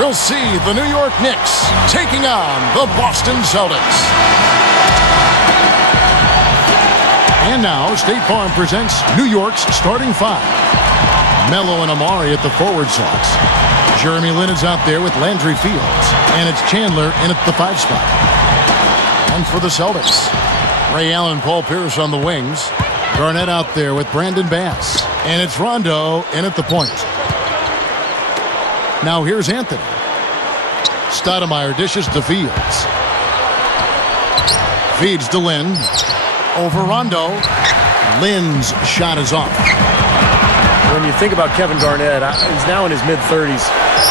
we'll see the New York Knicks taking on the Boston Celtics. And now, State Farm presents New York's starting five. Melo and Amari at the forward slots. Jeremy Lin is out there with Landry Fields. And it's Chandler in at the 5 spot. And for the Celtics, Ray Allen and Paul Pierce on the wings. Garnett out there with Brandon Bass. And it's Rondo in at the point. Now here's Anthony. Stoudemire dishes to Fields. Feeds to Lin. Over Rondo. Lin's shot is off. When you think about Kevin Garnett, he's now in his mid-30s.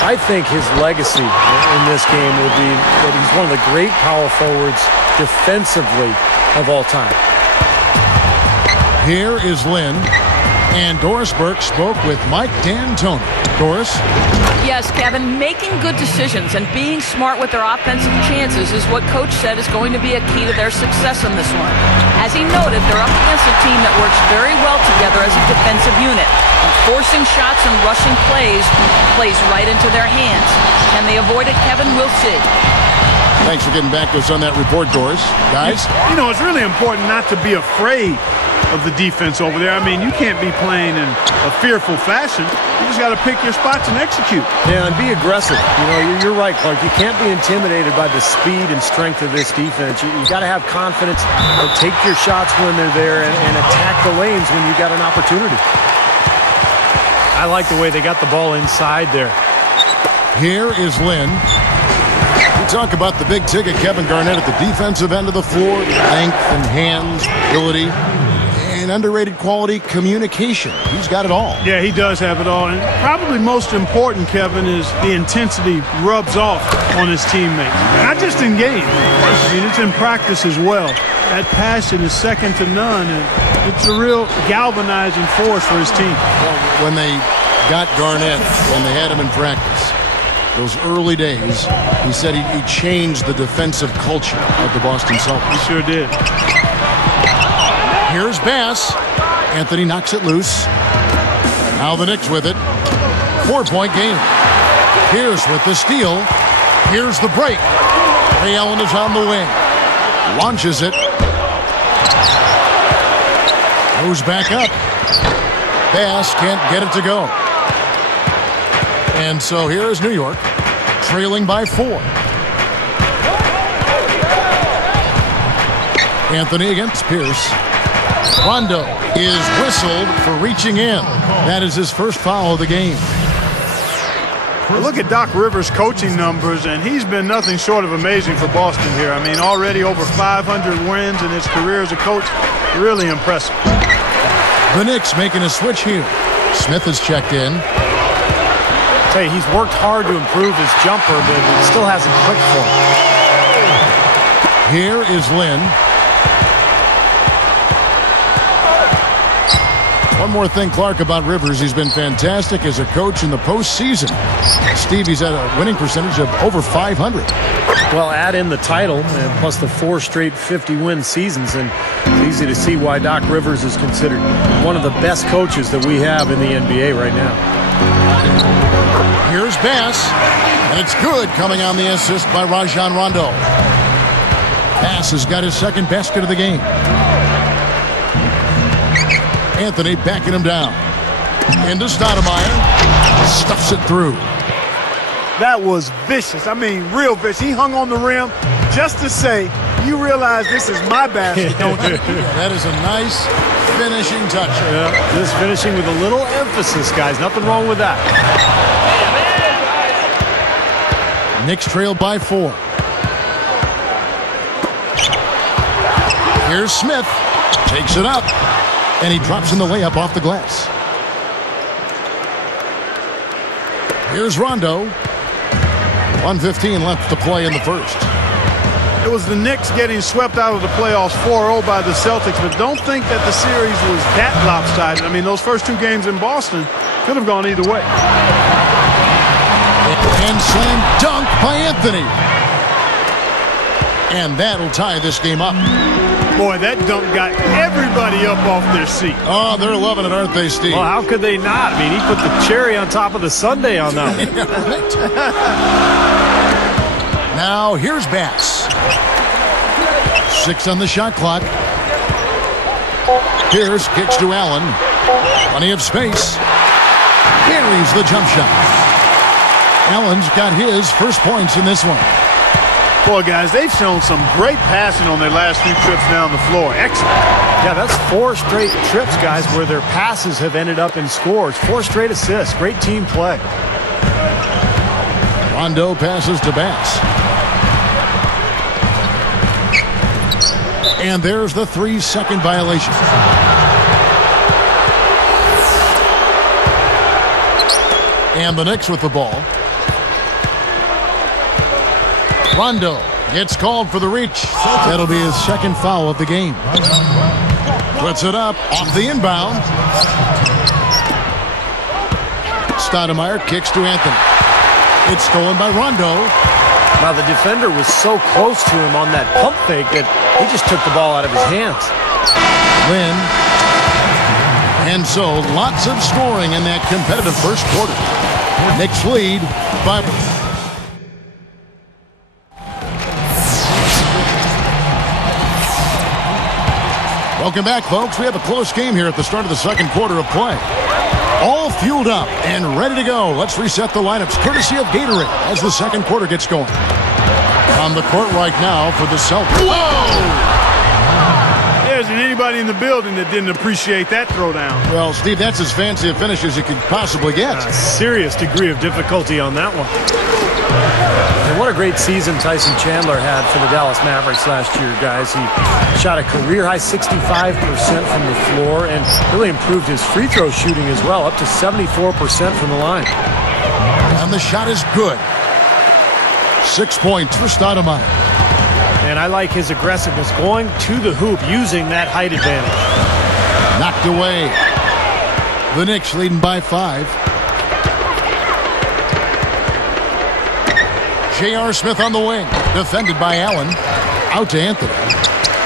I think his legacy in this game will be that he's one of the great power forwards defensively of all time. Here is Lin. And Doris Burke spoke with Mike D'Antoni. Doris? Yes, Kevin, making good decisions and being smart with their offensive chances is what Coach said is going to be a key to their success in this one. As he noted, they're up against a team that works very well together as a defensive unit. And forcing shots and rushing plays right into their hands. Can they avoid it, Kevin? We'll see. Thanks for getting back to us on that report, Doris. Guys? You know, it's really important not to be afraid of the defense over there. I mean, you can't be playing in a fearful fashion. You just got to pick your spots and execute. Yeah, and be aggressive. You know, you're right, Clark. You can't be intimidated by the speed and strength of this defense. You got to have confidence. Take your shots when they're there and attack the lanes when you got an opportunity. I like the way they got the ball inside there. Here is Lin. We talk about the big ticket Kevin Garnett at the defensive end of the floor. Length and hands, ability, and underrated quality communication. He's got it all. Yeah, he does have it all. And probably most important, Kevin, is the intensity rubs off on his teammates. Not just in game. I mean, it's in practice as well. That passion is second to none, and it's a real galvanizing force for his team. When they got Garnett, when they had him in practice, those early days, he said he changed the defensive culture of the Boston Celtics. He sure did. Here's Bass. Anthony knocks it loose. Now the Knicks with it. 4-point game. Pierce with the steal. Here's the break. Ray Allen is on the wing. Launches it. Goes back up. Bass can't get it to go. And so here is New York, trailing by 4. Anthony against Pierce. Rondo is whistled for reaching in. That is his first foul of the game. Well, look at Doc Rivers' coaching numbers, and he's been nothing short of amazing for Boston here. I mean, already over 500 wins in his career as a coach. Really impressive. The Knicks making a switch here. Smith is checked in. Hey, he's worked hard to improve his jumper, but it still hasn't clicked for him. Here is Lin. One more thing, Clark, about Rivers. He's been fantastic as a coach in the postseason. Stevie's at a winning percentage of over 500. Well, add in the title and plus the 4 straight 50-win seasons, and it's easy to see why Doc Rivers is considered one of the best coaches that we have in the NBA right now. Here's Bass, and it's good coming on the assist by Rajon Rondo. Bass has got his second basket of the game. Anthony backing him down. Into Stoudemire. Stuffs it through. That was vicious. I mean, real vicious. He hung on the rim just to say, you realize this is my basket, don't you? That is a nice finishing touch. Yeah, just finishing with a little emphasis, guys. Nothing wrong with that. Knicks trail by 4. Here's Smith. Takes it up. And he drops in the layup off the glass. Here's Rondo. 1:15 left to play in the first. It was the Knicks getting swept out of the playoffs 4-0 by the Celtics, but don't think that the series was that lopsided. I mean, those first 2 games in Boston could have gone either way. And slam dunk by Anthony. And that'll tie this game up. Boy, that dunk got everybody up off their seat. Oh, they're loving it, aren't they, Steve? Well, how could they not? I mean, he put the cherry on top of the sundae on that one. Now, here's Bass. 6 on the shot clock. Pierce kicks to Allen. Plenty of space. Carries the jump shot. Allen's got his first points in this one. Boy, guys, they've shown some great passing on their last few trips down the floor. Excellent. Yeah, that's 4 straight trips, guys, where their passes have ended up in scores. 4 straight assists. Great team play. Rondo passes to Bass. And there's the 3-second violation. And the Knicks with the ball. Rondo gets called for the reach. That'll be his second foul of the game. Puts it up off the inbound. Stoudemire kicks to Anthony. It's stolen by Rondo. Now, the defender was so close to him on that pump fake that he just took the ball out of his hands. Lynn. And so, lots of scoring in that competitive first quarter. Knicks lead by... Welcome back, folks. We have a close game here at the start of the second quarter of play. All fueled up and ready to go. Let's reset the lineups, courtesy of Gatorade, as the second quarter gets going. On the court right now for the Celtics. Whoa! There isn't anybody in the building that didn't appreciate that throwdown. Well, Steve, that's as fancy a finish as you could possibly get. A serious degree of difficulty on that one. And what a great season Tyson Chandler had for the Dallas Mavericks last year, guys. He shot a career-high 65% from the floor and really improved his free throw shooting as well, up to 74% from the line. And the shot is good. 6 points for Stoudemire. And I like his aggressiveness going to the hoop using that height advantage. Knocked away. The Knicks leading by 5. J.R. Smith on the wing. Defended by Allen. Out to Anthony.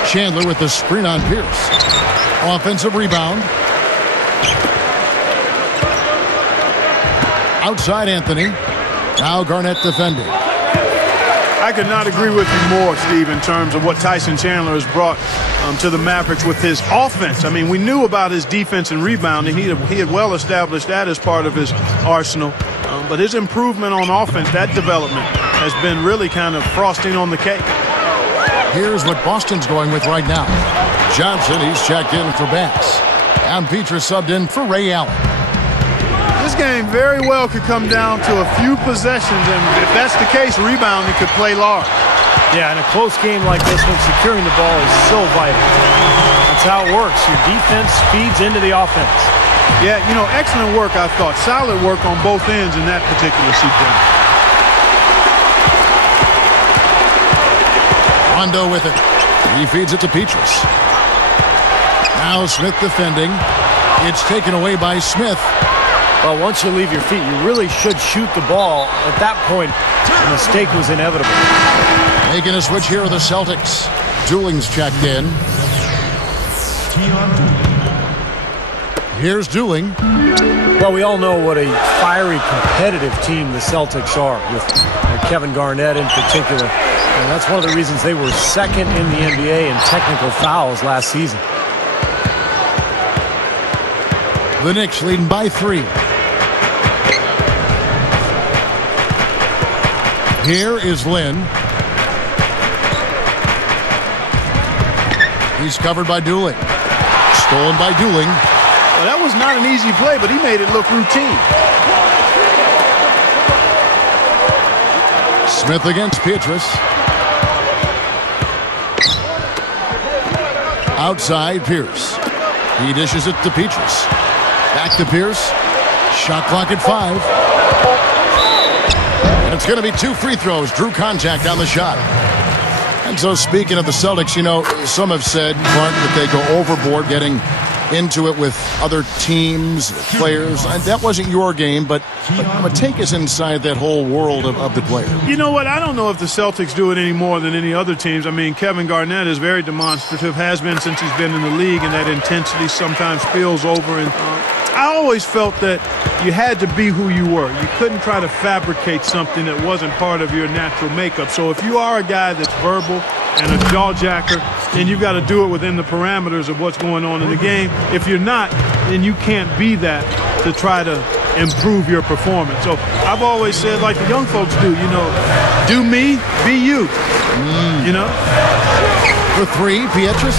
Chandler with the screen on Pierce. Offensive rebound. Outside Anthony. Now Garnett defending. I could not agree with you more, Steve, in terms of what Tyson Chandler has brought to the Mavericks with his offense. I mean, we knew about his defense and rebounding. He had well established that as part of his arsenal. But his improvement on offense, that development, has been really kind of frosting on the cake. Here's what Boston's going with right now. Johnson, he's checked in for Bass. And Petrus subbed in for Ray Allen. This game very well could come down to a few possessions, and if that's the case, rebounding could play large. Yeah, in a close game like this one, securing the ball is so vital. That's how it works. Your defense feeds into the offense. Yeah, you know, excellent work, I thought. Solid work on both ends in that particular sequence. Rondo with it. He feeds it to Petrus. Now Smith defending. It's taken away by Smith. Well, once you leave your feet, you really should shoot the ball. At that point, a mistake was inevitable. Making a switch here are the Celtics. Dooling's checked in. Here's Dooling. Well, we all know what a fiery, competitive team the Celtics are, with Kevin Garnett in particular. And that's one of the reasons they were second in the NBA in technical fouls last season. The Knicks leading by 3. Here is Lynn. He's covered by Dooling. Stolen by Dooling. Well, that was not an easy play, but he made it look routine. Smith against Petrus. Outside Pierce. He dishes it to Petrus. Back to Pierce. Shot clock at 5. And it's going to be 2 free throws. Drew contact on the shot. And so speaking of the Celtics, you know, some have said, Clark, that they go overboard getting into it with other teams, players. That wasn't your game, but take us inside that whole world of the player. You know what? I don't know if the Celtics do it any more than any other teams. I mean, Kevin Garnett is very demonstrative, has been since he's been in the league, and that intensity sometimes spills over. And I always felt that you had to be who you were. You couldn't try to fabricate something that wasn't part of your natural makeup. So if you are a guy that's verbal and a jaw-jacker, then you've got to do it within the parameters of what's going on in the game. If you're not, then you can't be that to try to improve your performance. So I've always said, like the young folks do, do me, be you, For three, Pietrus.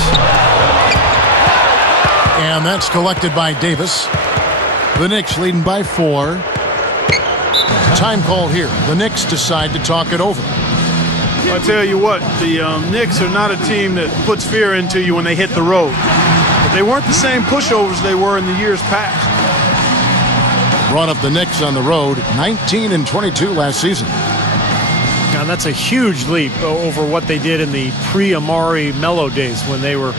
And that's collected by Davis. The Knicks leading by 4. Time called here. The Knicks decide to talk it over. I tell you what, the Knicks are not a team that puts fear into you when they hit the road. But they weren't the same pushovers they were in the years past. Brought up the Knicks on the road, 19-22 last season. And that's a huge leap over what they did in the pre-Amari Melo days when they were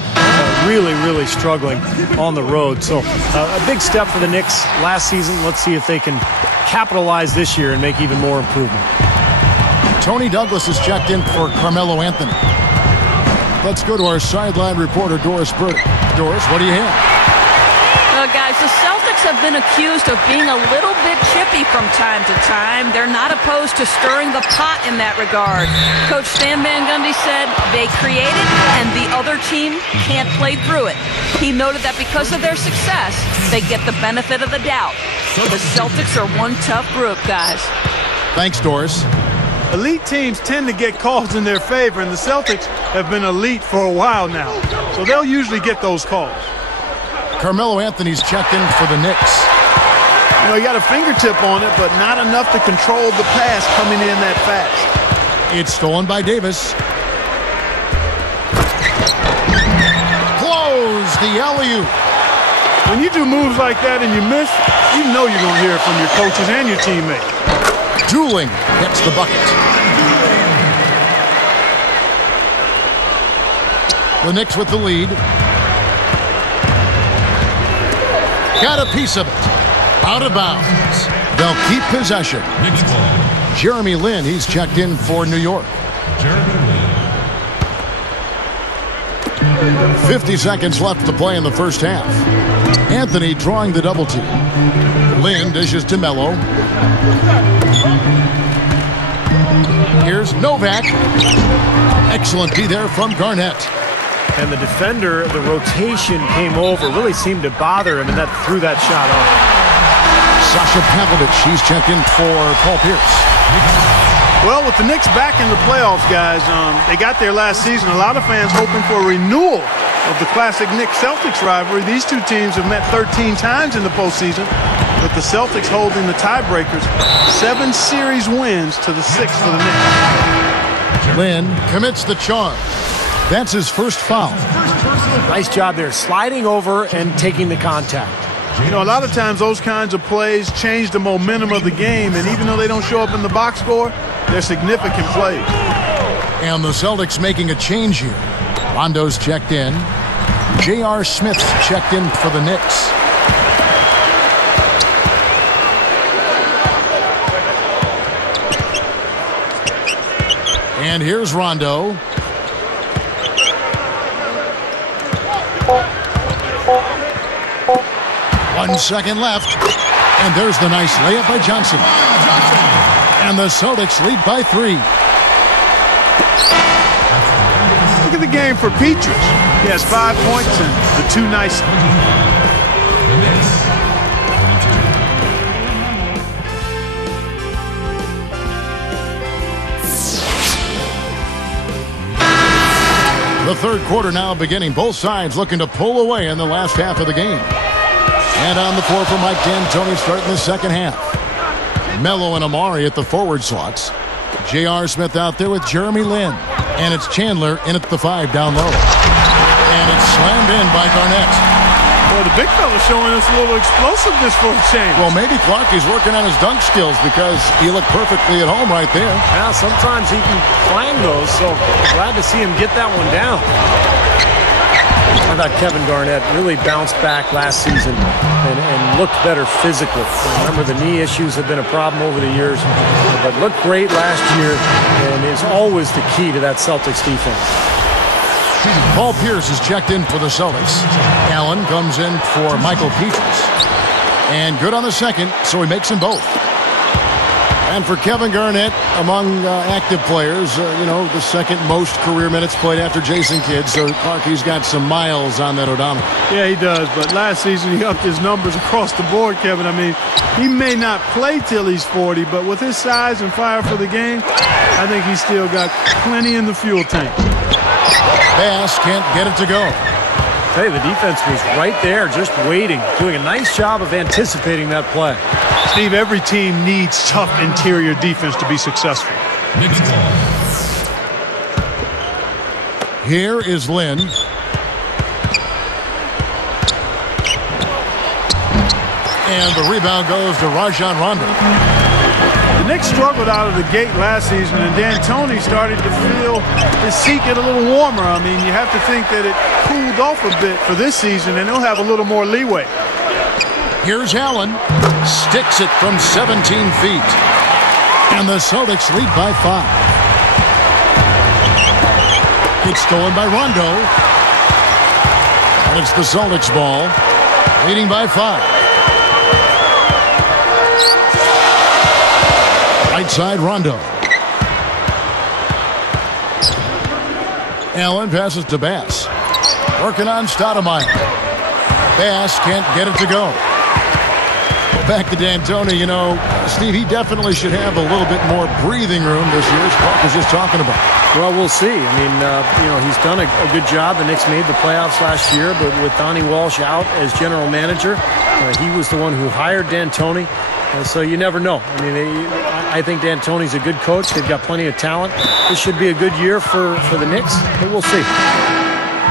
really, really struggling on the road. So a big step for the Knicks last season. Let's see if they can capitalize this year and make even more improvement. Tony Douglas is checked in for Carmelo Anthony. Let's go to our sideline reporter, Doris Burdick. Doris, what do you have? Guys, the Celtics have been accused of being a little bit chippy from time to time. They're not opposed to stirring the pot in that regard. Coach Stan Van Gundy said they created and the other team can't play through it. He noted that because of their success, they get the benefit of the doubt. The Celtics are one tough group, guys. Thanks, Doris. Elite teams tend to get calls in their favor, and the Celtics have been elite for a while now. So they'll usually get those calls. Carmelo Anthony's checked in for the Knicks. He got a fingertip on it, but not enough to control the pass coming in that fast. It's stolen by Davis. Close the alley-oop. When you do moves like that and you miss, you know you're going to hear it from your coaches and your teammates. Dooling gets the bucket. The Knicks with the lead. Got a piece of it. Out of bounds. They'll keep possession. Jeremy Lin, he's checked in for New York. 50 seconds left to play in the first half. Anthony drawing the double team. Lin dishes to Melo. Here's Novak. Excellent D there from Garnett. And the defender, the rotation came over, really seemed to bother him, and that threw that shot off. Sasha Pavlovich, he's checked in for Paul Pierce. Well, with the Knicks back in the playoffs, guys, they got there last season. A lot of fans hoping for a renewal of the classic Knicks-Celtics rivalry. These two teams have met 13 times in the postseason, with the Celtics holding the tiebreakers. 7 series wins to the 6 for the Knicks. Lin commits the charge. That's his first foul. Nice job there, sliding over and taking the contact. A lot of times those kinds of plays change the momentum of the game, and even though they don't show up in the box score, they're significant plays. And the Celtics making a change here. Rondo's checked in. J.R. Smith's checked in for the Knicks. And here's Rondo. One second left, and there's the nice layup by Johnson. And the Celtics lead by 3. Look at the game for Pietrus. He has 5 points and the 2 nice. The third quarter now beginning. Both sides looking to pull away in the last half of the game. And on the floor for Mike D'Antoni starting the second half. Melo and Amari at the forward slots. J.R. Smith out there with Jeremy Lin. And it's Chandler in at the 5 down low. And it's slammed in by Garnett. Well, the big fella's showing us a little explosiveness for a change. Well, maybe Clarkie's working on his dunk skills because he looked perfectly at home right there. Yeah, sometimes he can climb those, so glad to see him get that one down. I thought Kevin Garnett really bounced back last season and looked better physically. Remember, the knee issues have been a problem over the years, but looked great last year and is always the key to that Celtics defense. Paul Pierce is checked in for the Celtics. Allen comes in for Michael Petras. And good on the second, so he makes them both. And for Kevin Garnett, among active players, the second most career minutes played after Jason Kidd. So, Clark, he's got some miles on that odometer. Yeah, he does. But last season, he upped his numbers across the board, Kevin. I mean, he may not play till he's 40, but with his size and fire for the game, I think he's still got plenty in the fuel tank. Bass can't get it to go. Hey, the defense was right there, just waiting, doing a nice job of anticipating that play. Steve, every team needs tough interior defense to be successful. Next call. Here is Lynn. And the rebound goes to Rajon Rondo. The Knicks struggled out of the gate last season, and D'Antoni started to feel his seat get a little warmer. I mean, you have to think that it cooled off a bit for this season, and he'll have a little more leeway. Here's Allen. Sticks it from 17 feet. And the Celtics lead by 5. It's stolen by Rondo. And it's the Celtics ball. Leading by 5. Right side, Rondo. Allen passes to Bass. Working on Stoudemire. Bass can't get it to go. Back to D'Antoni. Steve, he definitely should have a little bit more breathing room this year, as Clark was just talking about. Well, we'll see. I mean, he's done a good job. The Knicks made the playoffs last year, but with Donnie Walsh out as general manager, he was the one who hired D'Antoni. So you never know. I mean, I think D'Antoni's a good coach. They've got plenty of talent. This should be a good year for the Knicks, but we'll see.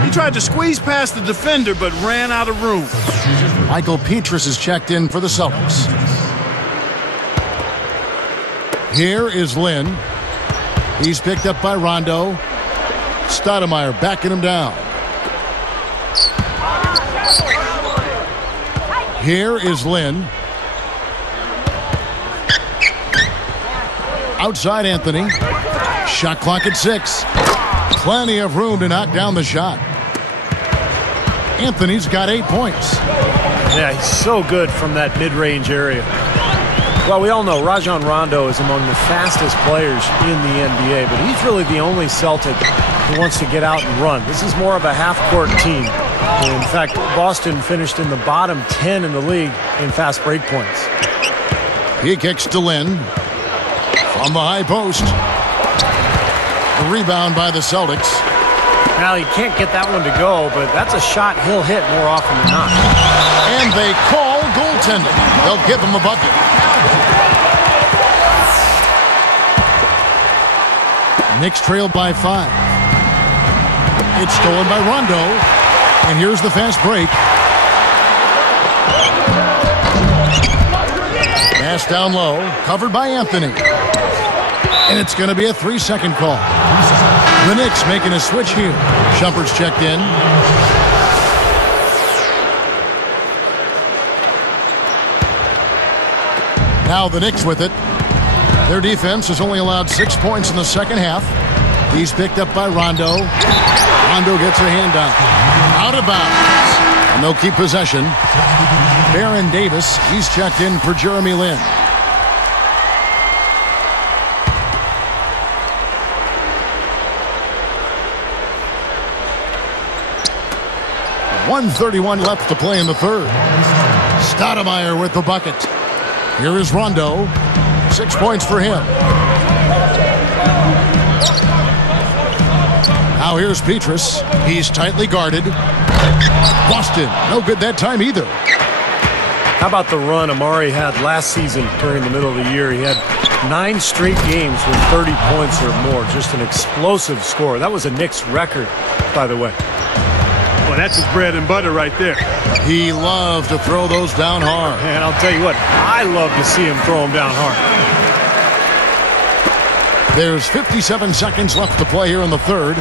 He tried to squeeze past the defender, but ran out of room. Michael Petras is checked in for the Celtics. Here is Lynn. He's picked up by Rondo. Stoudemire backing him down. Here is Lynn. Outside Anthony. Shot clock at 6. Plenty of room to knock down the shot. Anthony's got 8 points. Yeah, he's so good from that mid-range area. Well, we all know Rajon Rondo is among the fastest players in the NBA, but he's really the only Celtic who wants to get out and run. This is more of a half-court team. In fact, Boston finished in the bottom 10 in the league in fast break points. He kicks to Lynn. From the high post. The rebound by the Celtics. Now, he can't get that one to go, but that's a shot he'll hit more often than not. And they call goaltending. They'll give him a bucket. Knicks trail by 5. It's stolen by Rondo. And here's the fast break. Pass down low. Covered by Anthony. And it's going to be a 3-second call. The Knicks making a switch here. Shumpert's checked in. Now the Knicks with it. Their defense has only allowed 6 points in the second half. He's picked up by Rondo. Rondo gets a hand down. Out of bounds. And they'll keep possession. Baron Davis, he's checked in for Jeremy Lin. 1:31 left to play in the third. Stoudemire with the bucket. Here is Rondo. 6 points for him. Now here's Petras. He's tightly guarded. Boston, no good that time either. How about the run Amari had last season during the middle of the year? He had 9 straight games with 30 points or more. Just an explosive score. That was a Knicks record, by the way. Well, that's his bread and butter right there. He loves to throw those down hard. And I'll tell you what, I love to see him throw them down hard. There's 57 seconds left to play here in the third.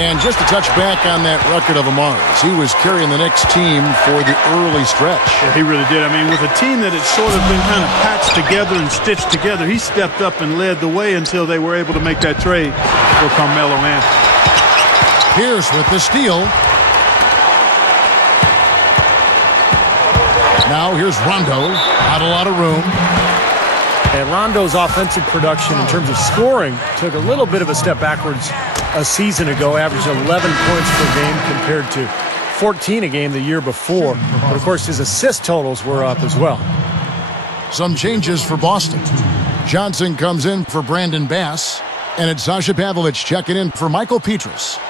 And just to touch back on that record of Amari's, he was carrying the Knicks team for the early stretch. Yeah, he really did. I mean, with a team that had sort of been kind of patched together and stitched together, he stepped up and led the way until they were able to make that trade for Carmelo Anthony. Pierce with the steal. Now here's Rondo. Not a lot of room. And Rondo's offensive production in terms of scoring took a little bit of a step backwards a season ago, averaged 11 points per game compared to 14 a game the year before. But, of course, his assist totals were up as well. Some changes for Boston. Johnson comes in for Brandon Bass, and it's Sasha Pavlich checking in for Michael Petras.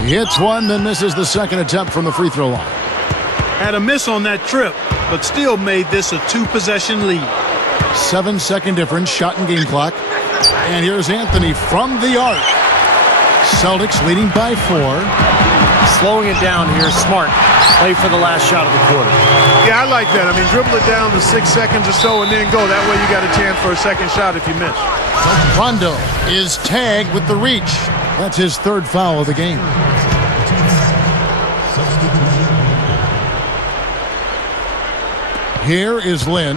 He hits one, then misses the second attempt from the free throw line. Had a miss on that trip, but still made this a 2-possession lead. 7-second difference, shot and game clock. And here's Anthony from the arc. Celtics leading by 4. Slowing it down here, smart. Play for the last shot of the quarter. Yeah, I like that. I mean, dribble it down to 6 seconds or so and then go. That way you got a chance for a second shot if you miss. Rondo is tagged with the reach. That's his third foul of the game. Here is Lynn.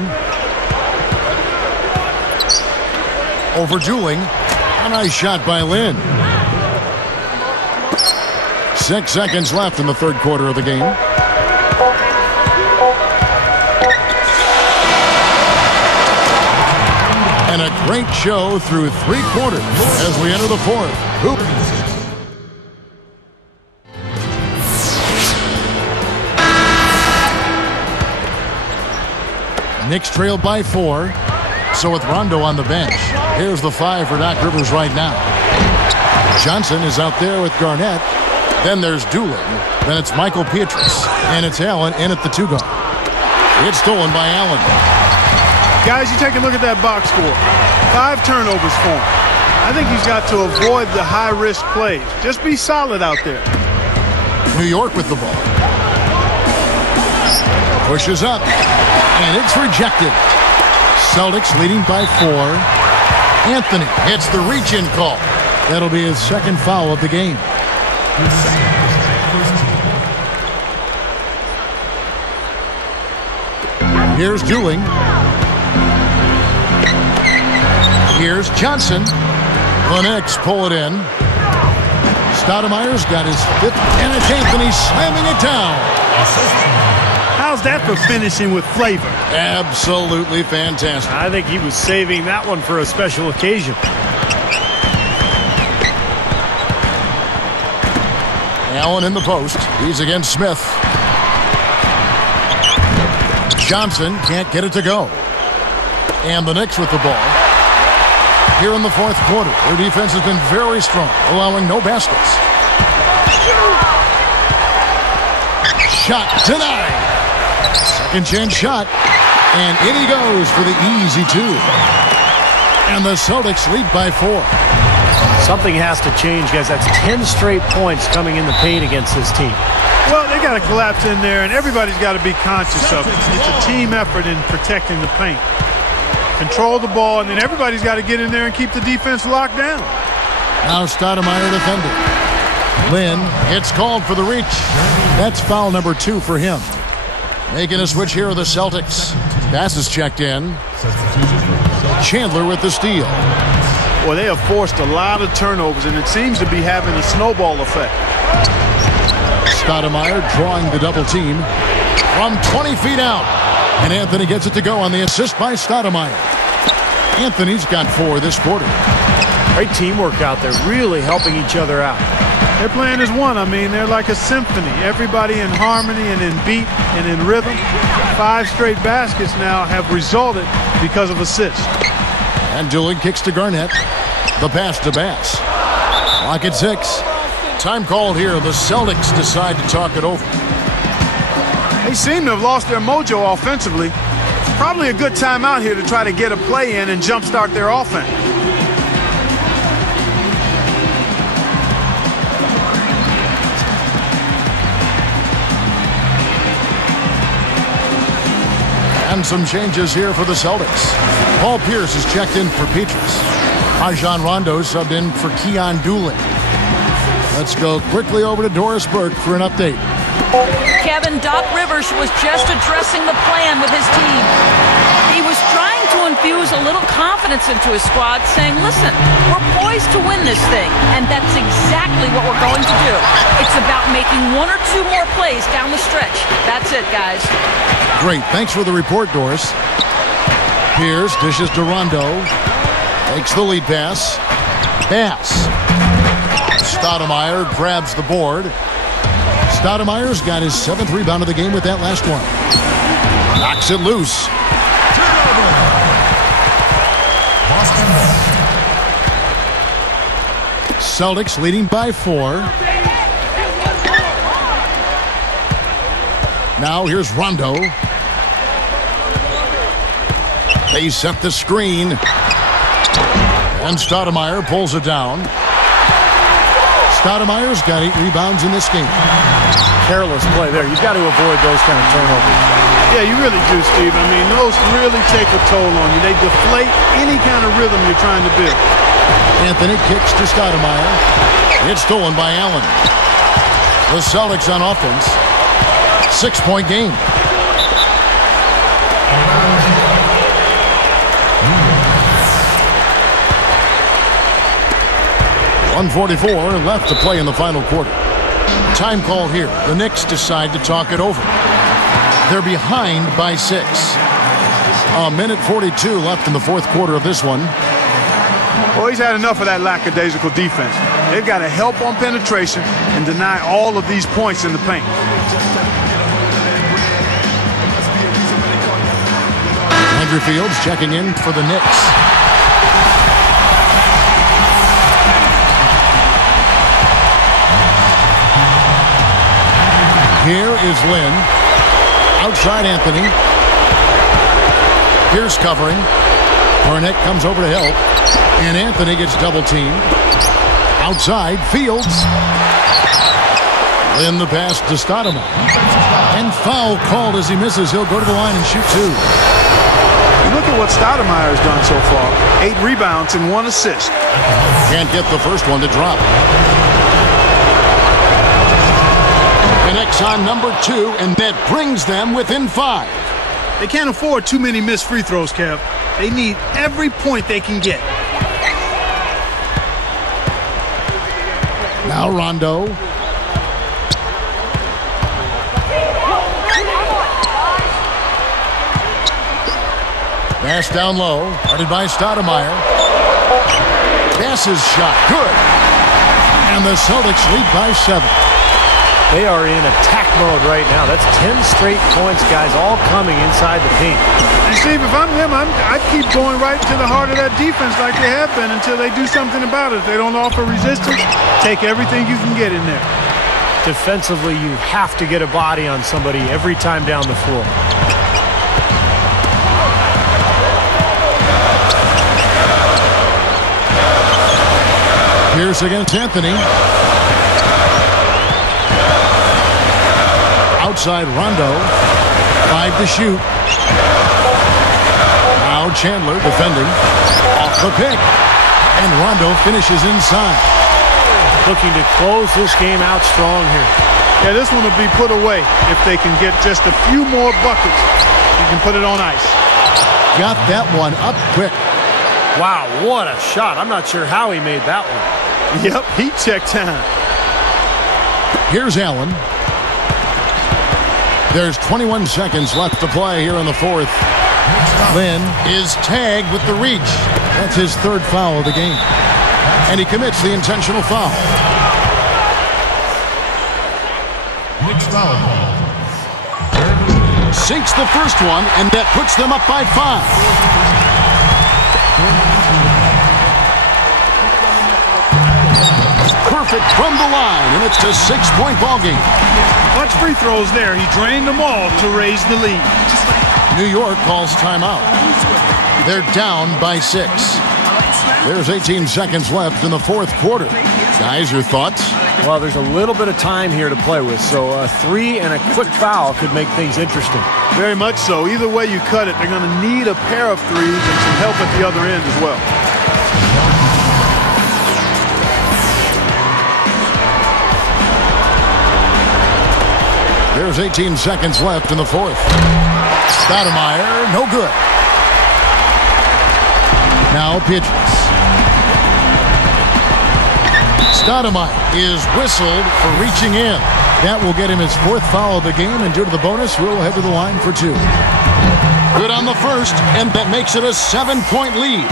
Over Juling. A nice shot by Lynn. 6 seconds left in the third quarter of the game. And a great show through 3 quarters as we enter the fourth. Hoop. Knicks trailed by 4. So with Rondo on the bench, here's the 5 for Doc Rivers right now. Johnson is out there with Garnett. Then there's Doolin. Then it's Michael Petras. And it's Allen in at the 2 guard. It's stolen by Allen. Guys, you take a look at that box score. 5 turnovers for him. I think he's got to avoid the high-risk plays. Just be solid out there. New York with the ball. Pushes up. And it's rejected. Celtics leading by 4. Anthony hits the reach-in call. That'll be his second foul of the game. Here's Juling. Here's Johnson. The Knicks pull it in. Stoudemire's got his 5th, and it's Anthony slamming it down. How's that for finishing with flavor? Absolutely fantastic. I think he was saving that one for a special occasion. Allen in the post. He's against Smith. Johnson can't get it to go. And the Knicks with the ball. Here in the fourth quarter, their defense has been very strong, allowing no baskets. Shot denied. Second chance shot. And in he goes for the easy 2. And the Celtics lead by 4. Something has to change, guys. That's 10 straight points coming in the paint against this team. Well, they got to collapse in there, and everybody's got to be conscious of it. It's a team effort in protecting the paint. Control the ball, and then everybody's got to get in there and keep the defense locked down. Now Stoudemire defending. Lynn gets called for the reach. That's foul number 2 for him. Making a switch here are the Celtics. Bass is checked in. Chandler with the steal. Well, they have forced a lot of turnovers, and it seems to be having a snowball effect. Stoudemire drawing the double team from 20 feet out. And Anthony gets it to go on the assist by Stoudemire. Anthony's got 4 this quarter. Great teamwork out there, really helping each other out. They're playing as one. I mean, they're like a symphony. Everybody in harmony and in beat and in rhythm. 5 straight baskets now have resulted because of assists. And Doolin kicks to Garnett. The pass to Bass. Clock at 6. Time called here. The Celtics decide to talk it over. They seem to have lost their mojo offensively. It's probably a good time out here to try to get a play in and jumpstart their offense. And some changes here for the Celtics. Paul Pierce is checked in for Petrus. Rajon Rondo subbed in for Keon Doolin. Let's go quickly over to Doris Burke for an update. Kevin, Doc Rivers was just addressing the plan with his team. He was trying to infuse a little confidence into his squad, saying, listen, we're poised to win this thing, and that's exactly what we're going to do. It's about making one or two more plays down the stretch. That's it, guys. Great. Thanks for the report, Doris. Pierce dishes to Rondo. Takes the lead pass. Pass. Stoudemire grabs the board. Stoudemire's got his 7th rebound of the game with that last one. Knocks it loose. Celtics leading by 4. Now here's Rondo. They set the screen. And Stoudemire pulls it down. Stoudemire's got 8 rebounds in this game. Careless play there. You've got to avoid those kind of turnovers. Yeah, you really do, Steve. I mean, those really take a toll on you. They deflate any kind of rhythm you're trying to build. Anthony kicks to Stoudemire. It's stolen by Allen. The Celtics on offense. 6-point game. .144 left to play in the final quarter. Time call here. The Knicks decide to talk it over. They're behind by 6. 1:42 left in the fourth quarter of this one. Well, he's had enough of that lackadaisical defense. They've got to help on penetration and deny all of these points in the paint. Andrew Fields checking in for the Knicks. Here is Lynn. Outside Anthony. Pierce covering. Garnett comes over to help. And Anthony gets double-teamed. Outside, Fields. Lynn the pass to Stoudemire. And foul called as he misses. He'll go to the line and shoot 2. Look at what Stoudemire has done so far. 8 rebounds and 1 assist. Can't get the first one to drop. Connects on number 2, and that brings them within 5. They can't afford too many missed free throws, Kev. They need every point they can get. Now Rondo. Pass down low, guarded by Stoudemire. Passes shot, good. And the Celtics lead by 7. They are in attack mode right now. That's 10 straight points, guys, all coming inside the paint. And Steve, if I'm him, I'd keep going right to the heart of that defense like they have been until they do something about it. If they don't offer resistance, take everything you can get in there. Defensively, you have to get a body on somebody every time down the floor. Pierce against Anthony. Outside Rondo. 5 to shoot. Now Chandler defending. Off the pick. And Rondo finishes inside. Looking to close this game out strong here. Yeah, this one will be put away if they can get just a few more buckets. You can put it on ice. Got that one up quick. Wow, what a shot. I'm not sure how he made that one. Yep, heat check time. Here's Allen. There's 21 seconds left to play here in the fourth. Lynn is tagged with the reach. That's his 3rd foul of the game. And he commits the intentional foul. Next foul. Sinks the first one, and that puts them up by 5. Perfect from the line, and it's a 6-point ball game. Much free throws there. He drained them all to raise the lead. New York calls timeout. They're down by 6. There's 18 seconds left in the fourth quarter. Guys, your thoughts? Well, there's a little bit of time here to play with, so a 3 and a quick foul could make things interesting. Very much so. Either way you cut it, they're going to need a pair of threes and some help at the other end as well. There's 18 seconds left in the fourth. Stoudemire, no good. Now Pidgeys. Stoudemire is whistled for reaching in. That will get him his 4th foul of the game, and due to the bonus, we'll head to the line for 2. Good on the first, and that makes it a 7-point lead.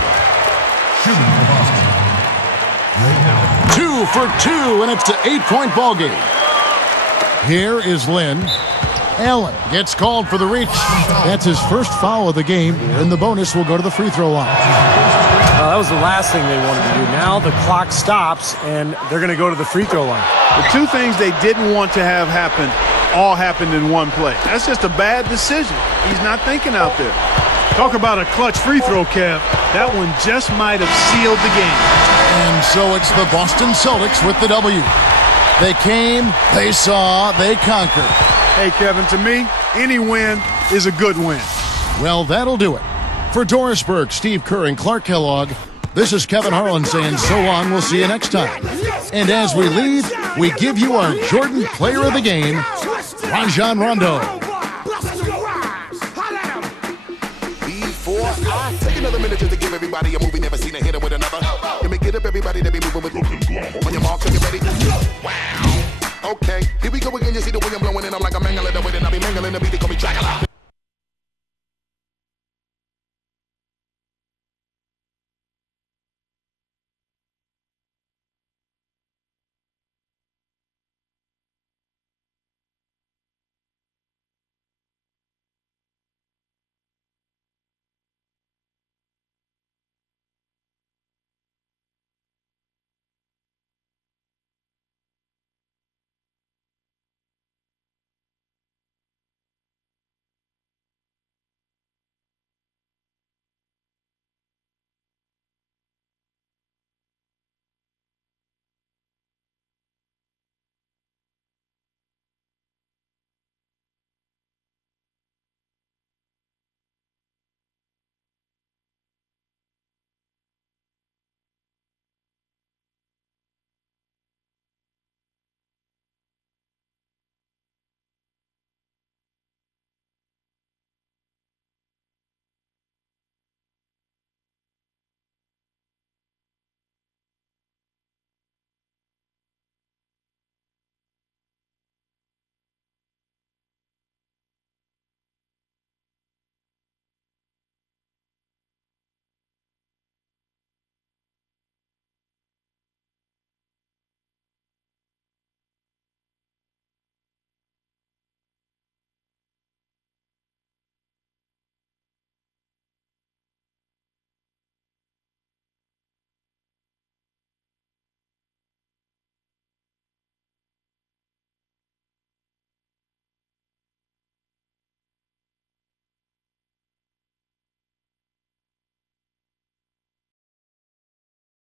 2 for 2, and it's an 8-point ball game. Here is Lynn. Allen gets called for the reach. That's his 1st foul of the game, and the bonus will go to the free throw line. That was the last thing they wanted to do. Now the clock stops, and they're going to go to the free throw line. The 2 things they didn't want to have happen all happened in one play. That's just a bad decision. He's not thinking out there. Talk about a clutch free throw, Kev. That one just might have sealed the game. And so it's the Boston Celtics with the W. They came, they saw, they conquered. Hey, Kevin, to me, any win is a good win. Well, that'll do it. For Doris Burke, Steve Kerr, and Clark Kellogg, this is Kevin Harlan saying so long. We'll see you next time. And as we leave, we give you our Jordan Player of the Game, Rajon Rondo. Before I take another minute just to give everybody a movie never seen a hitter with another. Let me get up everybody that be moving with on your mark, are you ready? Wow. Okay, here we go again. You see the wind blowing and I'm like a mangler the way that I be mangling the beat. They call me Dracula.